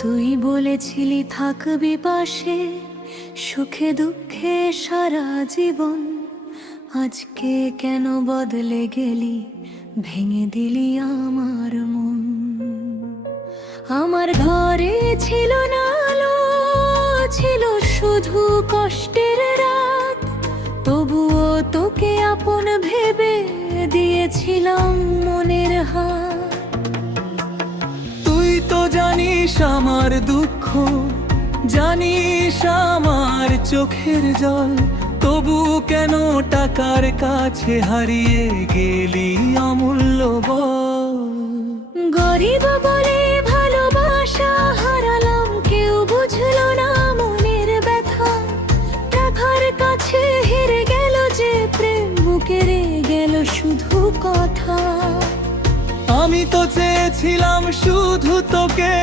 তুই বলেছিলি থাকবি পাশে, সুখে দুঃখে সারা জীবন। আজকে কেন বদলে গেলি, ভেঙে দিলি আমার মন। আমার ঘরে ছিল না আলো, ছিল শুধু কষ্টের রাত। তবুও তোকে আপন ভেবে দিয়েছিলাম মনের হাত। তুই তো জানিস আমার দুঃখ, জানিস আমার চোখের জল। তবু কেন টাকার কাছে হারিয়ে গেলি অমূল্য বল। গরিব বলে ভালোবাসা হারালাম, কেউ বুঝলো না মনের ব্যথা। টাকার কাছে হেরে গেল যে প্রেম, বুকে রয়ে গেল শুধু কথা। আমি তো চেয়েছিলাম শুধু তোকে,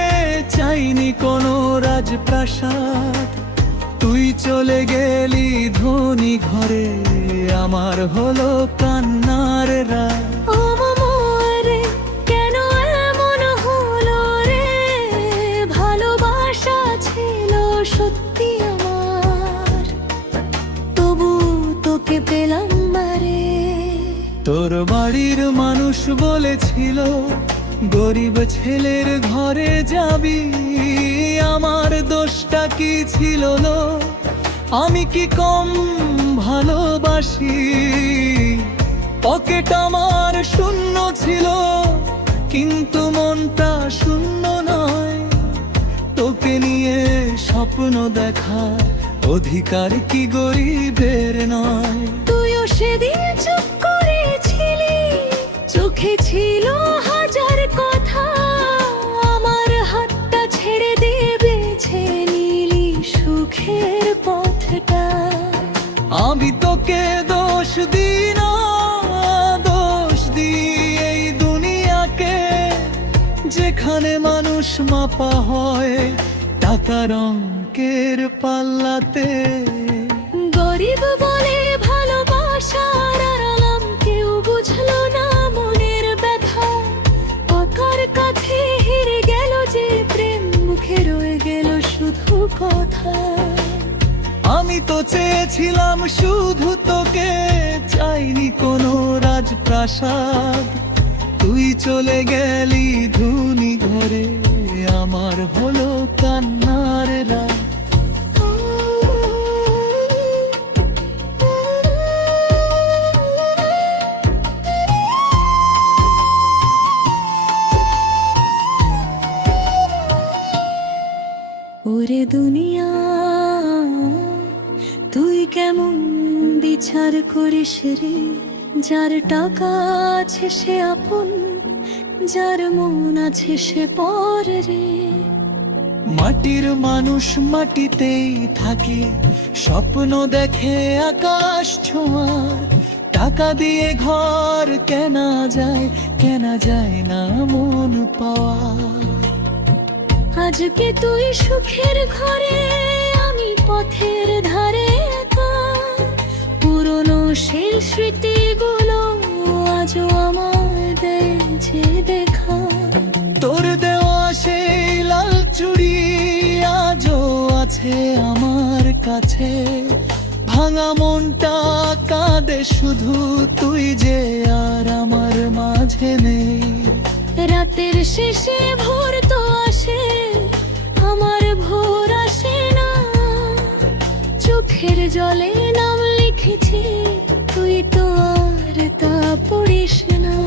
চাইনি কোনো রাজপ্রাসাদ। তুই চলে গেলি ধনী ঘরে, আমার হলো কান্নার রাত। ও মোরে, কেন এমন হলো রে? ভালোবাসা ছিল সত্যি আমার, তবু তোকে পেলাম মারে। তোর বাড়ির মানুষ বলেছিল গরিব ছেলের ঘরে যাবি। আমার দোষটা কি ছিল না? আমি কি কম ভালোবাসি? পকেট আমার শূন্য ছিল, কিন্তু মনটা শূন্য নয়। তোকে নিয়ে স্বপ্ন দেখার অধিকার কি গরিবের নয়? তুইও সেদিন চুপ করেছিলি, চোখে ছিল হাজার কথা। আমার হাতটা ছেড়ে দিয়ে বেছে নিলি সুখের পথটা। আমি তোকে দোষ দিই না, দোষ দিই এই দুনিয়াকে, যেখানে মানুষ মাপা হয় টাকার অঙ্কের পাল্লাতে। গরিব বলে ভালোবাসা হারালাম, কেউ বুঝলো না মনের ব্যথা। টাকার কাছে হেরে গেল যে প্রেম, মুখে রয়ে গেল শুধু কথা। আমি তো চেয়েছিলাম শুধু তোকে, চাইনি কোনো রাজপ্রাসাদ। তুই চলে গেলি ধনী ঘরে, আমার হলো কান্নার রাত। ওরে দুনিয়া, তুই কেমন বিচার করিস রে? যার টাকা আছে সে আপন, যার মন আছে সে পর রে। মাটির মানুষ মাটিতেই থাকে, স্বপ্ন দেখে আকাশ ছোঁয়ার। টাকা দিয়ে ঘর কেনা যায়, কেনা যায় না মন পাওয়া। আজকে তুই সুখের ঘরে, আমি পথের ধারে একা। পুরনো সেই স্মৃতিগুলো আজও আমার দেছে দেখা। তোর দেওয়া সেই লাল চুড়ি আজও আছে আমার কাছে। ভাঙা মনটা কাঁদে শুধু, তুই যে আর আমার মাঝে নেই। রাতের শেষে ভোর তো আসে, আমার ভোর আসে না। চোখের জলে নাম লিখেছি, তুই তো আর তা পড়িস না।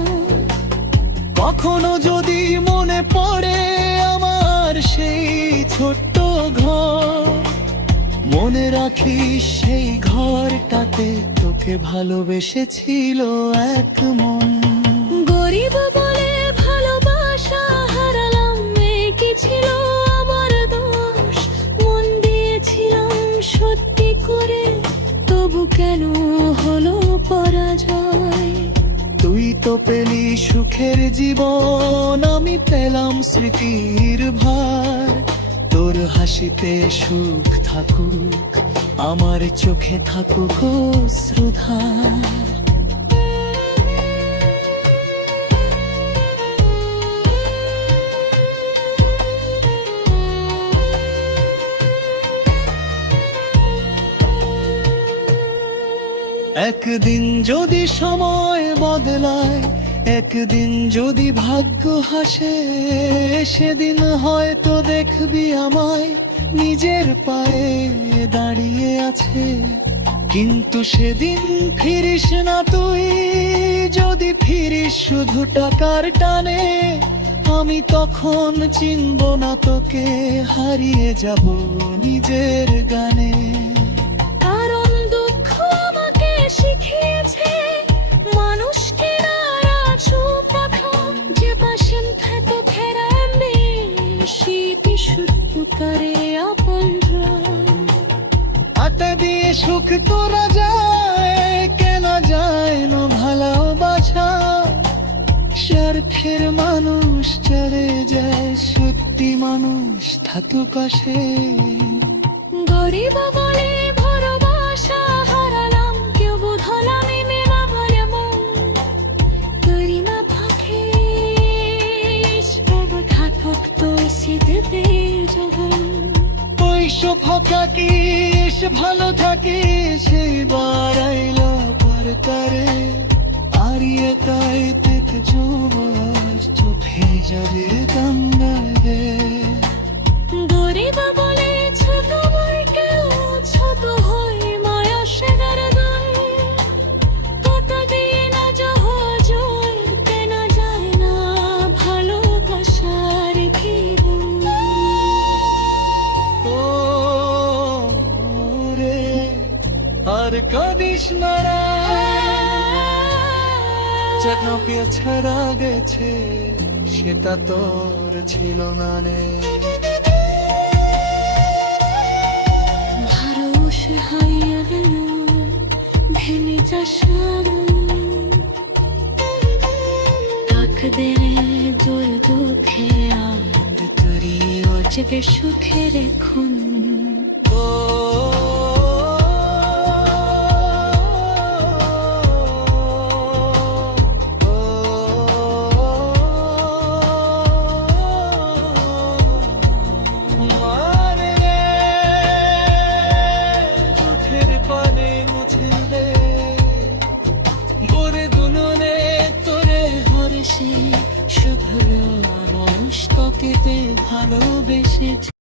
কখনো যদি মনে পড়ে আমার সেই ছোট্ট ঘর, মনে রাখিস সেই ঘরটাতে তোকে ভালোবেসেছিল এক মন। গরিব বলে ভালোবাসা হারালাম, কি ছিল আমার দোষ? মন দিয়েছিলাম সত্যি করে, তবু কেন হলো পরাজয়? তুই তো পেলি সুখের জীবন, আমি পেলাম স্মৃতির ভার। তোর হাসিতে সুখ থাকুক, আমার চোখে থাকুক অশ্রুধার। একদিন যদি সময় বদলায়, একদিন যদি ভাগ্য হাসে, সেদিন হয়তো দেখবি আমায় নিজের পায়ে দাঁড়িয়ে আছে। কিন্তু সেদিন ফিরিস না তুই, যদি ফিরিস শুধু টাকার টানে, আমি তখন চিনব না তোকে, হারিয়ে যাব নিজের গানে। কারণ দুঃখ আমাকে শিখিয়েছে মানুষকে নারা চুপ রাখা, যে বাসেন থাকো ফেরাবে শীতি শুদ্ধ করে আপন। আটা দিয়ে সুখ করা যায়, কেনা যায় না ভালোবাসা। স্বার্থের মানুষ চলে যায়, সত্যি মানুষ থাকো পাশে। গরিব বলে ভরবাসা হারালাম, কেউ বুঝলাম আমার মন। গরিমা ফাঁকে সব খাতক তো সে দেবে যখন। ওইসব থাকিস ভালো থাকিস, সেইবার আইলো পরকারে। আরিয়ে তাই তেত জোবাস চোখে যাবে কান্দারে। গরিব বলে ছোট বই কেউ ছোট হই মায়া সেগার দান। কত দিয়ে না জহজ কেনা যায় না ভালোবাসার ভিড়। ও রে আর কাঁদিস না রে, যেন পেছাড়া গেছে সেটা তোর ছিল না রে। ভারস হাইয়া গেল ভেঙে যাসার তাক দেরে জোর দুঃখে আনন্দ তরি অজবে সুখের খুন।